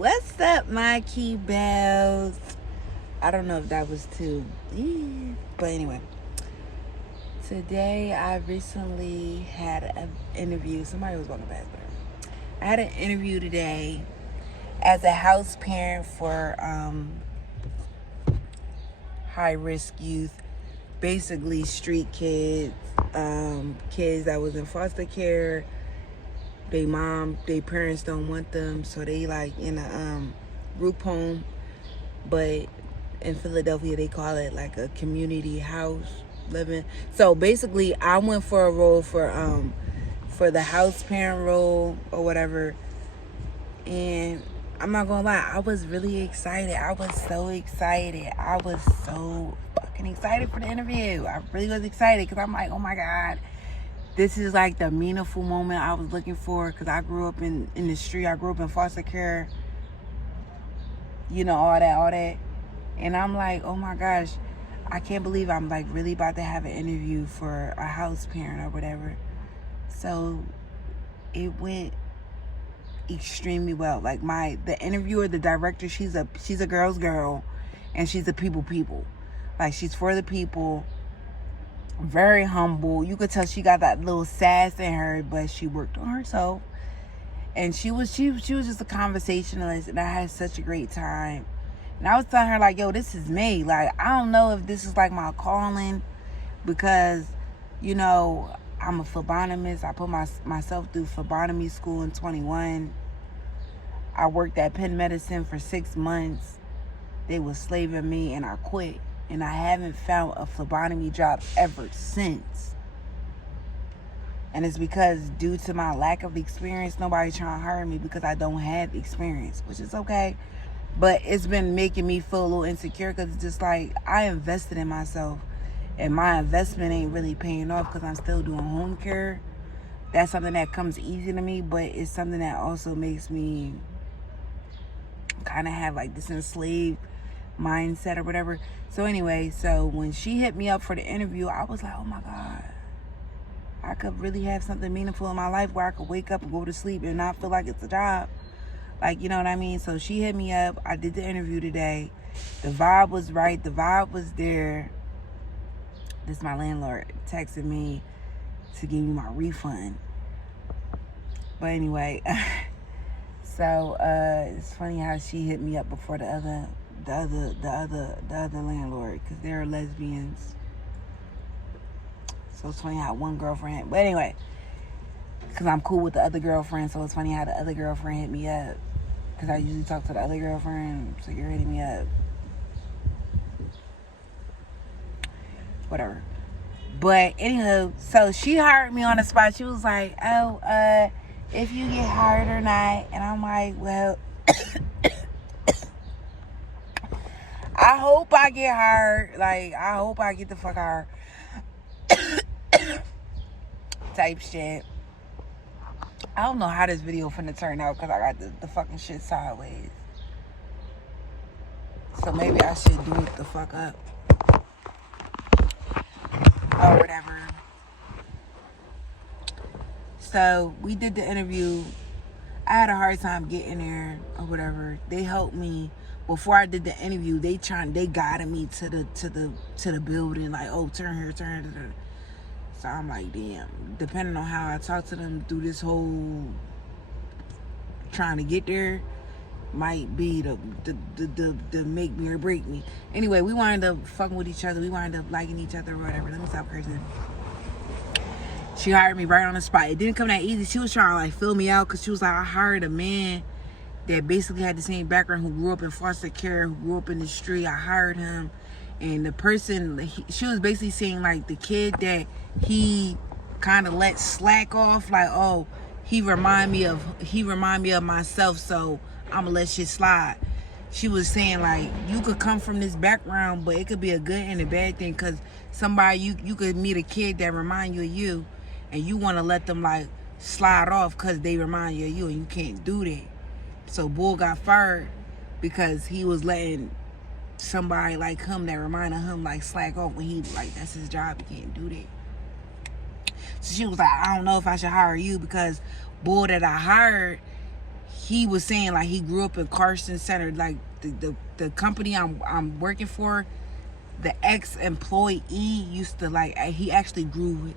What's up, my key bells? I don't know if that was too, but anyway. Today, I recently had an interview. Somebody was walking past there. I had an interview today as a house parent for high-risk youth, basically street kids, kids that was in foster care. Their parents don't want them, so they like in a group home, but in Philadelphia they call it like a community house living. So basically, I went for a role for the house parent role or whatever, and I'm not gonna lie, I was really excited. I was so excited. I was so fucking excited for the interview. I really was excited because I'm like, oh my God. This is like the meaningful moment I was looking for, because I grew up in the street. I grew up in foster care. You know, all that. And I'm like, oh my gosh, I can't believe I'm like really about to have an interview for a house parent or whatever. So it went extremely well. Like the interviewer, the director, she's a girl's girl, and she's a people. Like, she's for the people. Very humble. You could tell she got that little sass in her, but she worked on herself. And she was just a conversationalist, and I had such a great time. And I was telling her, like, yo, this is me. Like, I don't know if this is like my calling, because, you know, I'm a phlebotomist. I put myself through phlebotomy school in 21. I worked at Penn Medicine for 6 months. They was slaving me, and I quit. And I haven't found a phlebotomy job ever since. And it's because, due to my lack of experience, nobody's trying to hire me because I don't have experience, which is okay. But it's been making me feel a little insecure, because it's just like, I invested in myself, and my investment ain't really paying off because I'm still doing home care. That's something that comes easy to me, but it's something that also makes me kind of have like this enslaved mindset or whatever. So anyway, so when she hit me up for the interview, I was like, oh my God, I could really have something meaningful in my life where I could wake up and go to sleep and not feel like it's a job. Like, you know what I mean? So she hit me up. I did the interview today. The vibe was right. The vibe was there. This is my landlord texted me to give me my refund. But anyway, so it's funny how she hit me up before the other landlord, because they're lesbians. So it's funny how one girlfriend, but anyway, because I'm cool with the other girlfriend, so it's funny how the other girlfriend hit me up, because I usually talk to the other girlfriend, so you're hitting me up. Whatever. But anywho, so she hired me on the spot. She was like, oh, if you get hired or not. And I'm like, well, I hope I get hired. Like, I hope I get the fuck hired. Type shit. I don't know how this video finna turn out, because I got the fucking shit sideways. So maybe I should do it the fuck up. Or whatever. So we did the interview. I had a hard time getting there or whatever. They helped me. Before I did the interview, they guided me to the building, like, oh, turn here. So I'm like, damn. Depending on how I talk to them through this whole trying to get there, might be the make me or break me. Anyway, we wind up fucking with each other. We wind up liking each other or whatever. Let me stop cursing. She hired me right on the spot. It didn't come that easy. She was trying to like fill me out, because she was like, I hired a man that basically had the same background, who grew up in foster care, who grew up in the street. I hired him, and the person, she was basically saying like the kid that he kind of let slack off, like, oh, he remind me of myself, so I'm gonna let shit slide. She was saying like, you could come from this background, but it could be a good and a bad thing, because somebody you could meet a kid that remind you of you, and you want to let them like slide off because they remind you of you, and you can't do that. So Bull got fired because he was letting somebody like him that reminded him like slack off, when he like, that's his job, he can't do that. So she was like, I don't know if I should hire you, because Bull that I hired, he was saying like he grew up in Carson Center, like the company I'm working for. The ex-employee used to like, he actually grew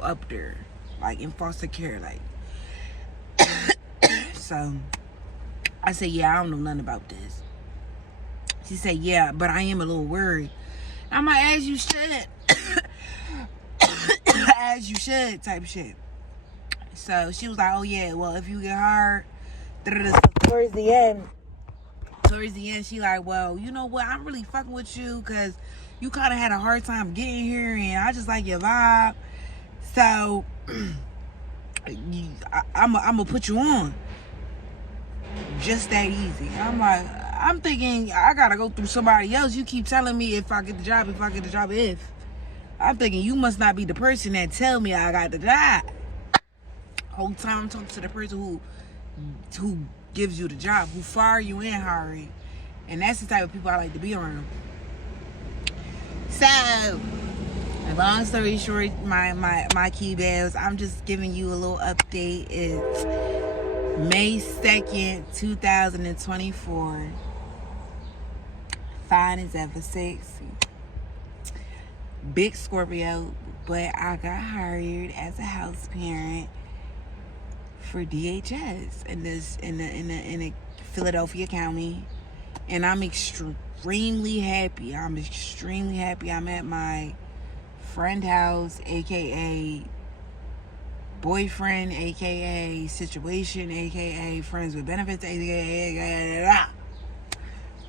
up there, like in foster care, like. So I said, yeah, I don't know nothing about this. She said, yeah, but I am a little worried. I'm like, as you should. As you should type shit. So she was like, oh yeah, well, if you get hired, towards the end, she like, well, you know what, I'm really fucking with you because you kind of had a hard time getting here and I just like your vibe. So I'm gonna put you on. Just that easy. I'm thinking I gotta go through somebody else. You keep telling me if I get the job. I'm thinking you must not be the person that tell me I got the job. Whole time I'm talking to the person who gives you the job, who fire you and hire you. And that's the type of people I like to be around. So, long story short, my key bells, I'm just giving you a little update. It's May 2nd, 2024. Fine as ever, sexy. Big Scorpio, but I got hired as a house parent for DHS in the Philadelphia County, and I'm extremely happy. I'm at my friend house, aka boyfriend, aka situation, aka friends with benefits, aka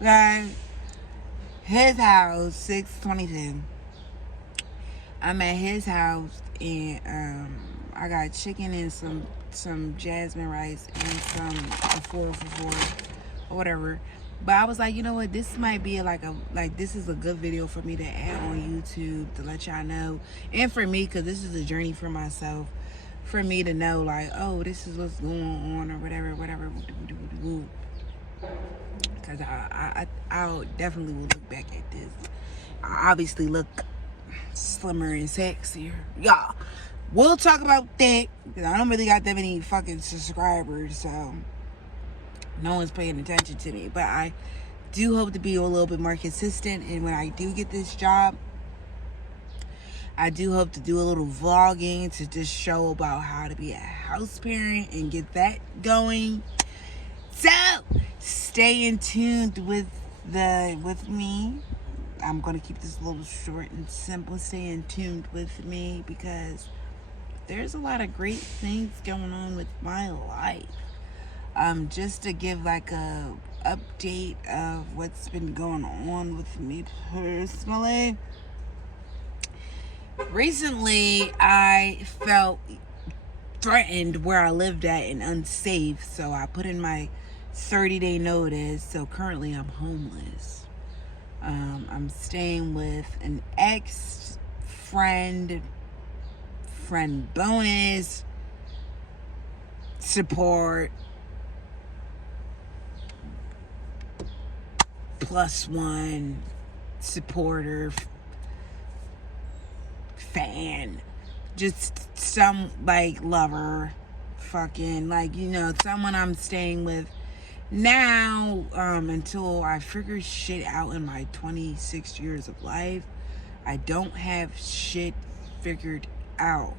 okay. His house, 622. I'm at his house, and I got chicken and some jasmine rice and some 4 for 4 or whatever. But I was like, you know what, this might be this is a good video for me to add on YouTube to let y'all know, and for me, because this is a journey for myself, for me to know like, oh, this is what's going on or whatever. Because I definitely will look back at this. I obviously look slimmer and sexier. Y'all, we'll talk about that, because I don't really got that many fucking subscribers, so no one's paying attention to me. But I do hope to be a little bit more consistent, and when I do get this job, I do hope to do a little vlogging to just show about how to be a house parent and get that going. So stay in tuned with me. I'm going to keep this a little short and simple. Stay in tuned with me, because there's a lot of great things going on with my life. Just to give like a update of what's been going on with me personally. Recently, I felt threatened where I lived at and unsafe, so I put in my 30-day notice. So currently I'm homeless. I'm staying with an ex-friend bonus support +1 supporter fan, just some like lover, fucking like, you know, someone I'm staying with now until I figure shit out in my 26 years of life. I don't have shit figured out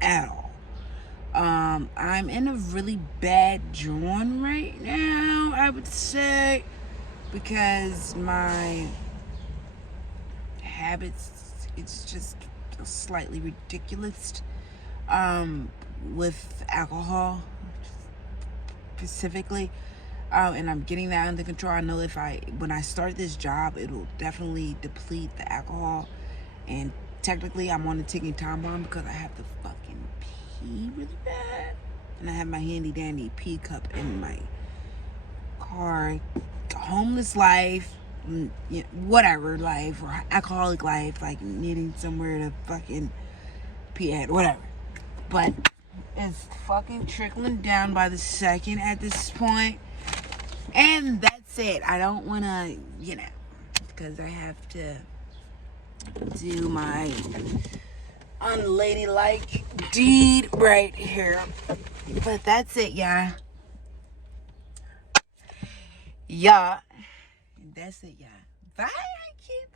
at all. I'm in a really bad joint right now, I would say, because my habits, it's just slightly ridiculous with alcohol specifically, and I'm getting that under control. I know when I start this job, it'll definitely deplete the alcohol, and technically I'm on a ticking time bomb because I have to fucking pee really bad, and I have my handy dandy pee cup in my car. Homeless life, whatever life, or alcoholic life, like needing somewhere to fucking pee at, whatever. But it's fucking trickling down by the second at this point, and that's it. I don't want to, because I have to do my unladylike deed right here. But that's it, y'all. Yeah. And that's it, y'all. Bye, keep